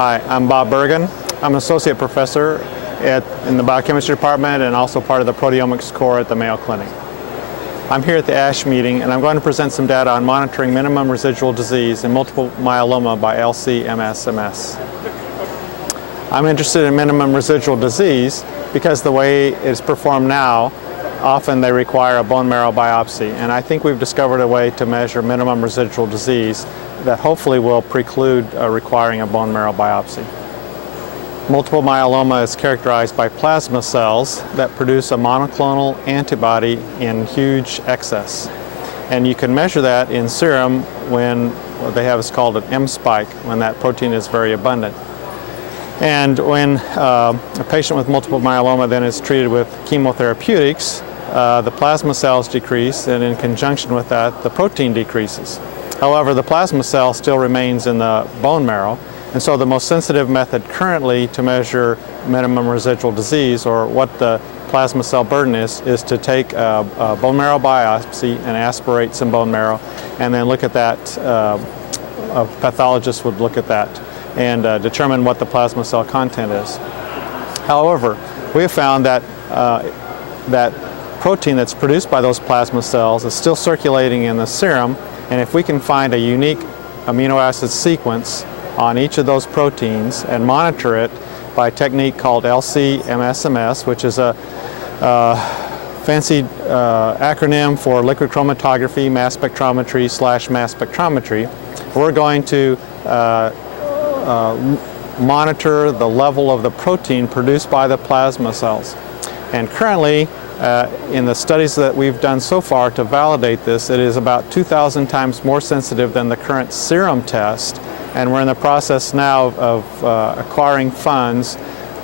Hi, I'm Bob Bergen. I'm an associate professor in the biochemistry department and also part of the Proteomics Core at the Mayo Clinic. I'm here at the ASH meeting and I'm going to present some data on monitoring minimum residual disease in multiple myeloma by LC-MS/MS. I'm interested in minimum residual disease because the way it's performed now, often they require a bone marrow biopsy, and I think we've discovered a way to measure minimum residual disease that hopefully will preclude requiring a bone marrow biopsy. Multiple myeloma is characterized by plasma cells that produce a monoclonal antibody in huge excess. And you can measure that in serum when what they have is called an M spike, when that protein is very abundant. And when a patient with multiple myeloma then is treated with chemotherapeutics, the plasma cells decrease, and in conjunction with that, the protein decreases. However, the plasma cell still remains in the bone marrow, and so the most sensitive method currently to measure minimum residual disease, or what the plasma cell burden is to take a bone marrow biopsy and aspirate some bone marrow, and then look at that. A pathologist would look at that and determine what the plasma cell content is. However, we have found that that protein that's produced by those plasma cells is still circulating in the serum, and if we can find a unique amino acid sequence on each of those proteins and monitor it by a technique called LC-MS/MS, which is a fancy acronym for liquid chromatography, mass spectrometry / mass spectrometry, we're going to monitor the level of the protein produced by the plasma cells. And currently, in the studies that we've done so far to validate this, it is about 2,000 times more sensitive than the current serum test, and we're in the process now of acquiring funds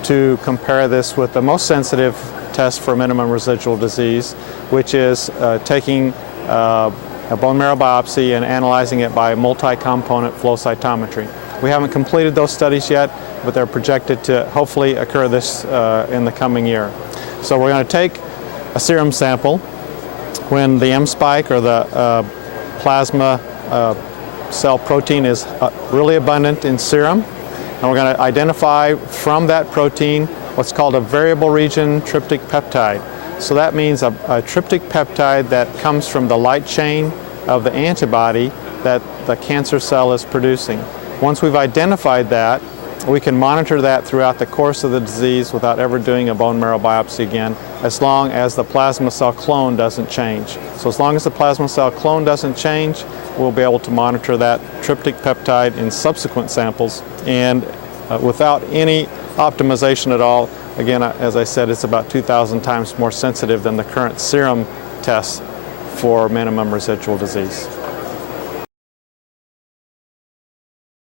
to compare this with the most sensitive test for minimum residual disease, which is taking a bone marrow biopsy and analyzing it by multi-component flow cytometry. We haven't completed those studies yet, but they're projected to hopefully occur this in the coming year. So we're going to take a serum sample when the M spike, or the plasma cell protein, is really abundant in serum, and we're going to identify from that protein what's called a variable region tryptic peptide. So that means a tryptic peptide that comes from the light chain of the antibody that the cancer cell is producing. Once we've identified that, we can monitor that throughout the course of the disease without ever doing a bone marrow biopsy again, as long as the plasma cell clone doesn't change. So as long as the plasma cell clone doesn't change, we'll be able to monitor that tryptic peptide in subsequent samples, and without any optimization at all. Again, as I said, it's about 2,000 times more sensitive than the current serum tests for minimum residual disease.